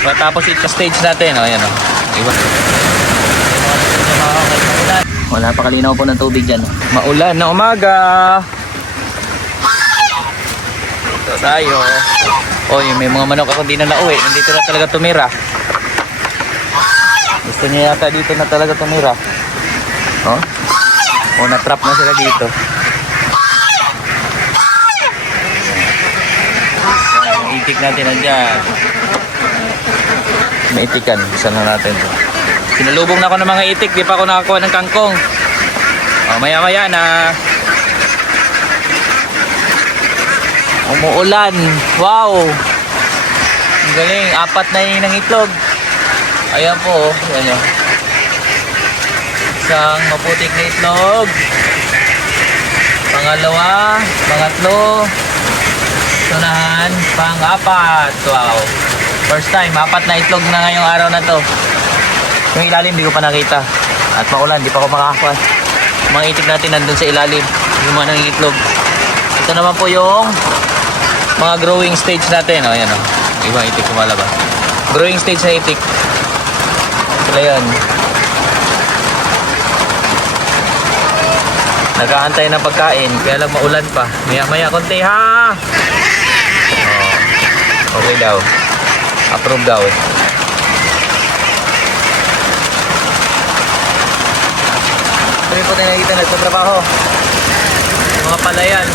Tapos stage natin, o, ayan o. Diba? Wala pa kalinaw po ng tubig dyan. Maulan na umaga. Ito tayo. Oy, may mga manok ako di na nauwi. Nandito na talaga tumira. Gusto niya yata dito na talaga tumira. Oh? O, na-trap na sila dito. Itik natin nandiyan. May itikan. Saan na natin to? Sinalubong na ako ng mga itik. Di pa ako nakakuha ng kangkong. O, maya-maya na. Umuulan. Wow! Ang galing. 4 na yun ng itlog. Ayan po. Ayan yun. Isang maputik na itlog. Pangalawa. Pangatlo. Sunahan. Pang-4. Wow. First time. 4 na itlog na ngayong araw na to. Yung ilalim di ko pa nakita. At maulan. Di pa ako makakakuha. Mga itik natin nandun sa ilalim. Yung mga nangingitlog. Ito naman po yung mga growing stage natin. O, ayan o. Ibang itik kumalaba. Growing stage na itik. Sila yan. Nag-aantay ng pagkain. Kaya lang maulan pa. Maya-maya konti ha. O, okay daw. Approve daw eh. Ito po tayo nakikita nagtatrabaho. Mga palayan.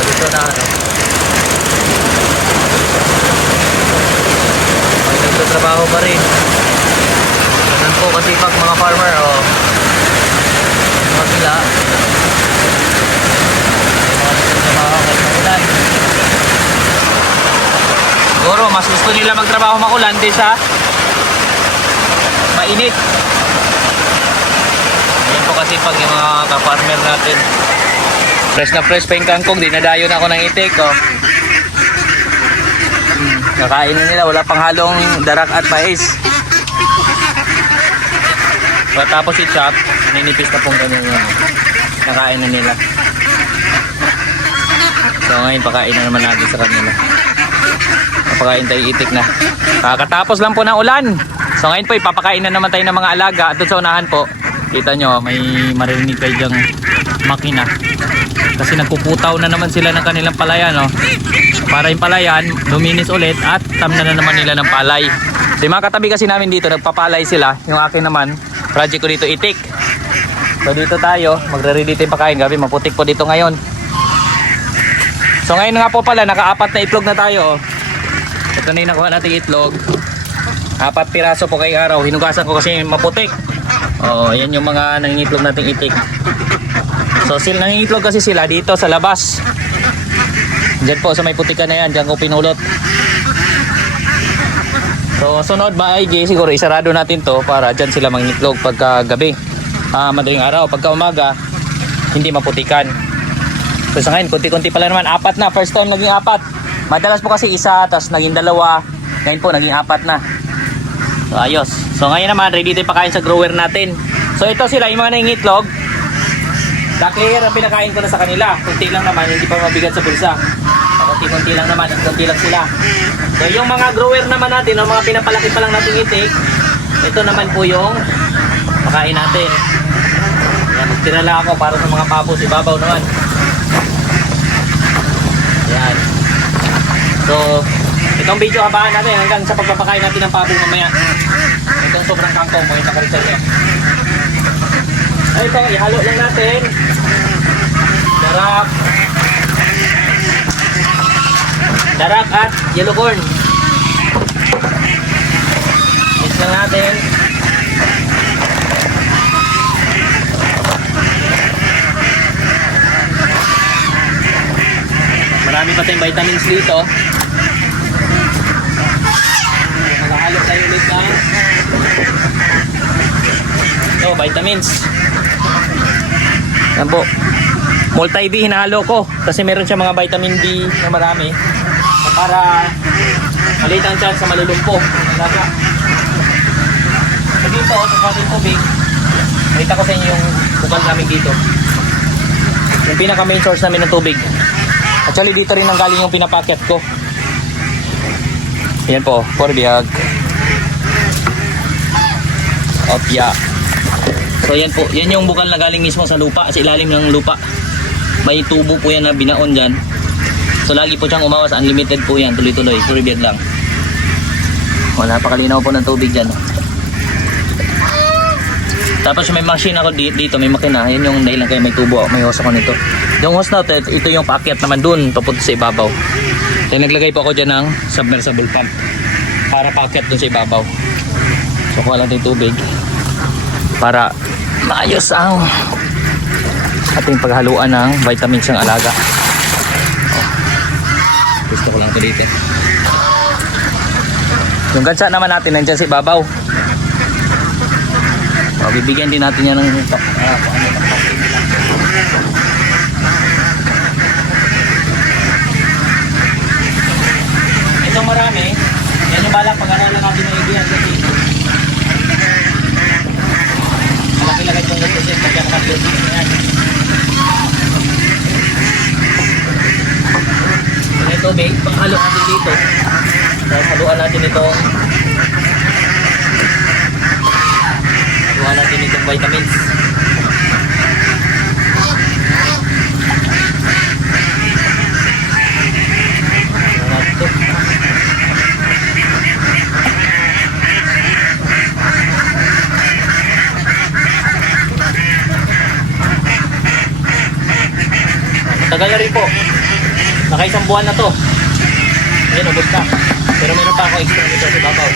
Dito na ano. May nagtatrabaho pa rin. Ganun po kasi pag mga farmer o mga sila mga nagtatrabaho siguro mas gusto nila magtrabaho makulan di sa mainit. Yan po kasi pag yung mga ka-farmer natin fresh na fresh pa yung kangkong, dinadayo na ako ng itik oh. Kakain na nila, wala pang halong darak at mais. Tapos i-chop, ninipis na pong ganyan yun. Nakain na nila. So ngayon pakain na naman natin sa kanila. Papakain tayo itik na. Kakatapos lang po ng ulan. So ngayon po ipapakain na naman tayo ng mga alaga. At doon sa unahan po, kita nyo may maririnig kayo dyang makina. Kasi nagpuputaw na naman sila ng kanilang palayan no? Para yung palayan luminis ulit at tamna na naman nila ng palay. So yung mga katabi kasi namin dito nagpapalay sila. Yung akin naman project ko dito itik. So dito tayo magre-ready tayo pakain. Gabi maputik po dito ngayon. So ngayon nga po pala naka-4 na itlog na tayo. Ito na yung nakuha natin itlog. 4 piraso po kay araw. Hinugasan ko kasi maputik. Oo, yan yung mga nangingitlog nating itik. So sila nangingitlog kasi sila dito sa labas. Diyan po sa may putikan na yan. Diyan ko pinulot. So sunod maigi siguro isarado natin to para dyan sila mangingitlog pagka gabi. Madaling araw. Pagka umaga hindi maputikan. So sa ngayon kunti-kunti pala naman. 4 na. First time naging 4. Madalas po kasi 1 tapos naging 2. Ngayon po naging 4 na. So ayos. So ngayon naman ready tayo pakain sa grower natin. So ito sila yung mga nangingitlog. Clear ang pinakain ko na sa kanila. Kunti lang naman, hindi pa mabigat sa bulsa. Kunti-kunti lang naman, kunti lang sila. So yung mga grower naman natin, yung mga pinapalaki pa lang natin itik, ito naman po yung pakain natin. Yan, magtinala ako para sa mga pabo, si babaw naman. Yan. So, itong video kabahan natin hanggang sa pagpapakain natin ng pabo mamaya. Itong sobrang kangkong, mga nakarisal niya. Ay, ito, ihalo lang natin. Darak at yellow corn. Mix lang natin. Marami pa tayong vitamins dito. Nakahalo tayo ulit ng vitamins. Yan po. Multi-B hinahalo ko kasi meron siya mga vitamin B na marami para maliit ang chance sa malulumpo. So dito, sa ating tubig, nakita ko sa inyo yung bukal namin dito. Yung pinaka main source namin ng tubig. Actually dito rin ang galing yung pinapaket ko. Yan po, for biyag. Opya. So yan po, yan yung bukal na galing mismo sa lupa, sa ilalim ng lupa. May tubo po yan na binaon dyan. So lagi po siyang umawas, unlimited po yan, tuloy-tuloy, pure biyag lang. Wala pa kalinaw po ng tubig dyan. Tapos may machine ako dito, may makina. Yan yung dahilan kaya may tubo, may hose ako nito. Yung hose na ito yung paakyat naman dun, papunta sa ibabaw. Kaya naglagay po ako dyan ng submersible pump para paakyat dun sa ibabaw. So kuha lang yung tubig para maayos ang ating paghaluan ng vitamins ng alaga. Gusto ko lang ito dito. Yung gansa naman natin nandyan sa ibabaw. Bibigyan din natin yan ng itong marami. Yan yung balak pag-aralan natin ng ibiyan kasi malaki-lagay itong nutrition kaya nakatulog yan. May tubig, panghalo natin dito. Tapos haluan natin itong natin itong vitamins. Tagal na rin po. Nakaisang buwan na to. Ayun, ubos na. Pero meron pa ako extra nito sa babaw.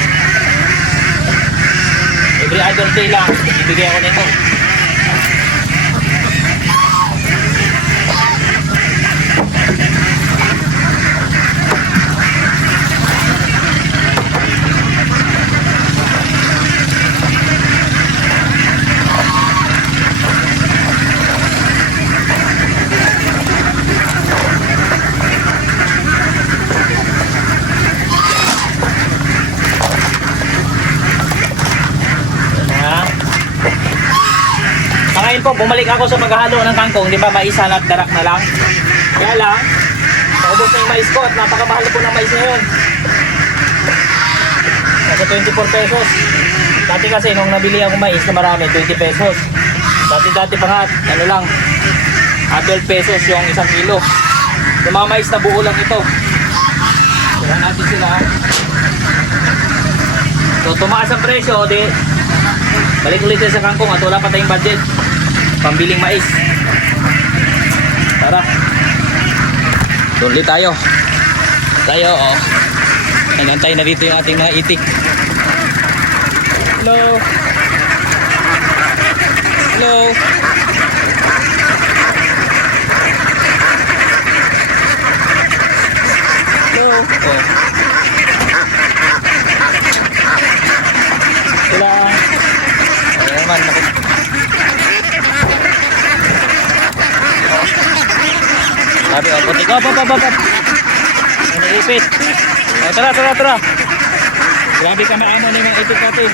Every other day lang, ibigay ako nito. Po, bumalik ako sa paghahalo ng kangkong, di ba mais at darak na lang. Kaya lang, paubos na yung mais ko at napakamahal po ng mais ngayon. Nasa 24 pesos. Dati kasi nung nabili ako mais na marami, 20 pesos. Dati pa nga, ano lang, 12 pesos yung isang kilo. Yung mga mais na buo lang ito. Kaya natin sila. So tumaas ang presyo, di balik ulit sa kangkong at wala pa tayong budget pambiling mais. Tara. Tuloy tayo. Oh. Nagantay na dito yung ating mga itik. Hello. Hello. Hello. Oh. Sila. Ayan naman. Sabi, putik. Nag-ipit. Tara. Grabe ka maano na yung ipit natin.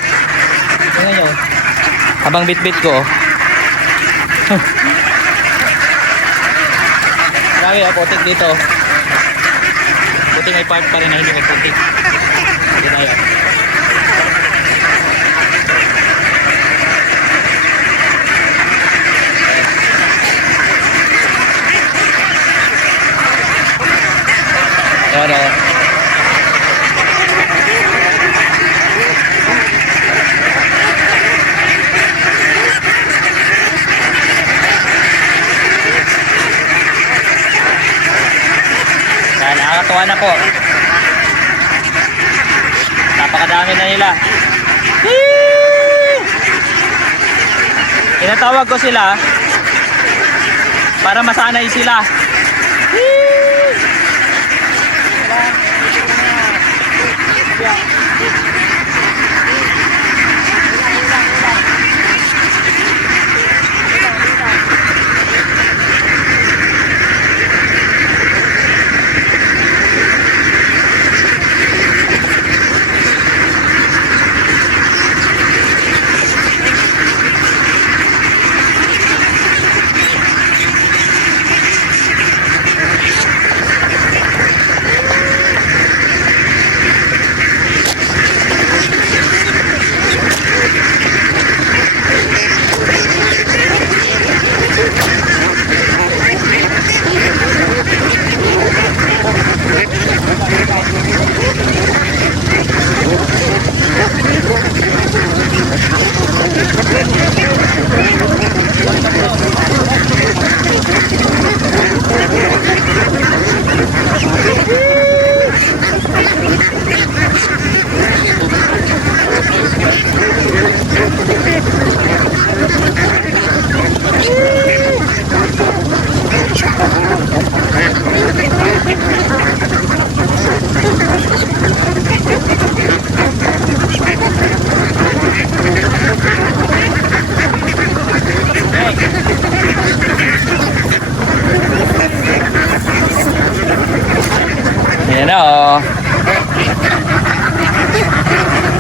Tingnan nyo. Habang bit-bit ko. Grabe, putik dito. Buti may part pa rin na hindi magputik. Hindi tayo. Ayan o. Nakakatuwa na po. Napakadami na nila. Tinatawag ko sila para masanay sila.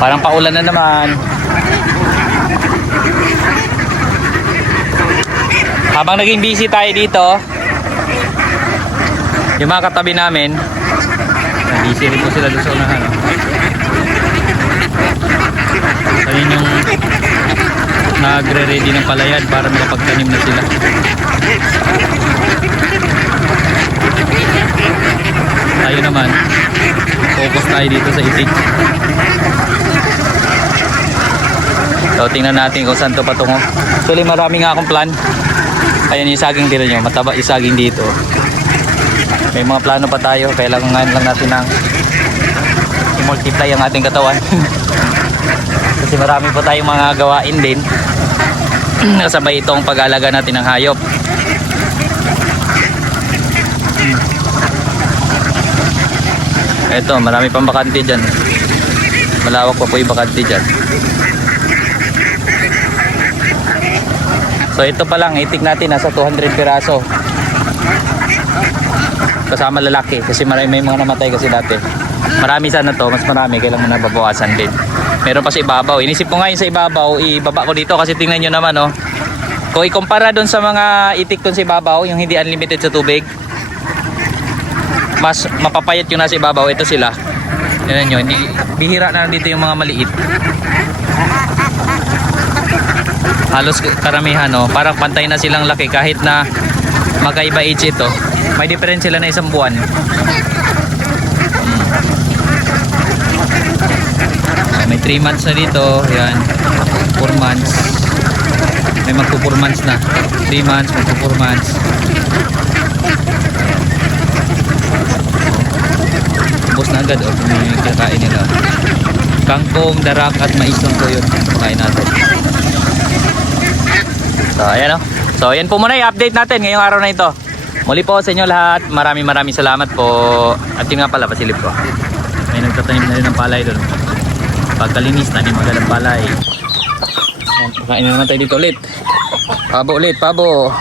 Parang paulan na naman. Habang naging busy tayo dito, yung mga katabi namin, busy rin po sila doon sa unahan. Ayun yung nagre-ready ng palayan para makapagtanim na sila. Tayo naman, focus tayo dito sa itik. So tingnan natin kung saan to patungo. Actually marami nga akong plan. Ayan yung saging dito nyo, mataba yung saging dito. May mga plano pa tayo, kailangan lang natin ng i-multiply ang ating katawan. Kasi marami pa tayong mga gawain din. Kasabay itong pag-aalaga natin ng hayop. Eto, marami pang bakante dyan. Malawak pa po yung bakante dyan. So ito pa lang, itik natin nasa 200 piraso. Kasama lalaki kasi may mga namatay kasi dati. Marami sana to, mas marami, kailangan na babawasan din. Meron pa sa ibabaw. Inisip ko nga yung sa ibabaw, ibaba ko dito kasi tingnan nyo naman, oh. Kung ikumpara doon sa mga itik doon sa ibabaw, yung hindi unlimited sa tubig, mas mapapayat yung nasa ibabaw. Ito sila. Tingnan nyo, hindi, bihira na dito yung mga maliit. Halos karamihan, oh, parang pantay na silang laki kahit na magkaiba age ito. May difference sila na isang buwan. May 3 months na dito. Yan. 4 months. May magpo 4 months na. 3 months, magpo 4 months. Ubus na agad. O, kung yung kakain nila. Kangkong, darak at mais lang po yun. Pakain natin. So, ayan o. So, ayan po muna yung update natin ngayong araw na ito. Muli po sa inyo lahat. Maraming salamat po. At yun nga pala, pasilip ko. May nagtatanim na rin ng palay doon. Pagkalinis, tanim agad ng palay. Ayan, pakain na naman tayo dito ulit. Pabo ulit, pabo.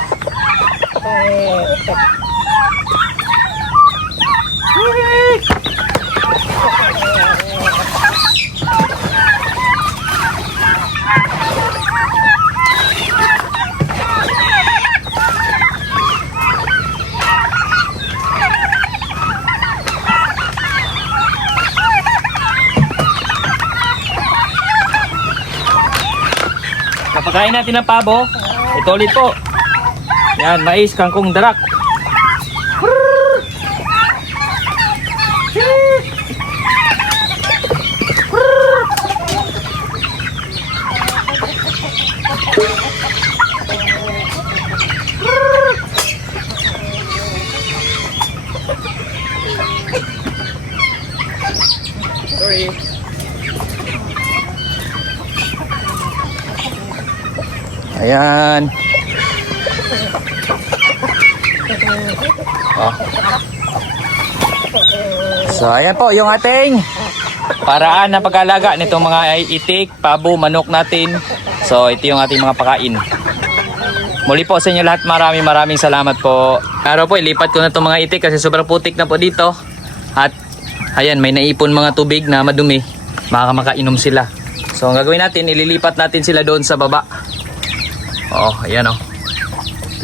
Kapakain natin ng pabo. Ito ulit po. Yan, mais, kangkong, darak. Sorry. Ayan. Oh. So ayan po yung ating paraan ng pag-alaga nitong mga itik, pabo, manok natin. So ito yung ating mga pakain. Muli po sa inyo lahat, maraming salamat po. Araw po ilipat ko na itong mga itik kasi sobrang putik na po dito. At ayan, may naipon mga tubig na madumi. Makakainom sila. So ang gagawin natin, ililipat natin sila doon sa baba. Oh, ayan oh.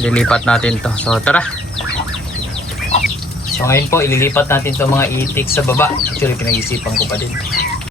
Ililipat natin to. So tara. So ngayon po ililipat natin to mga itik sa baba. Actually pinag-isipan ko pa din.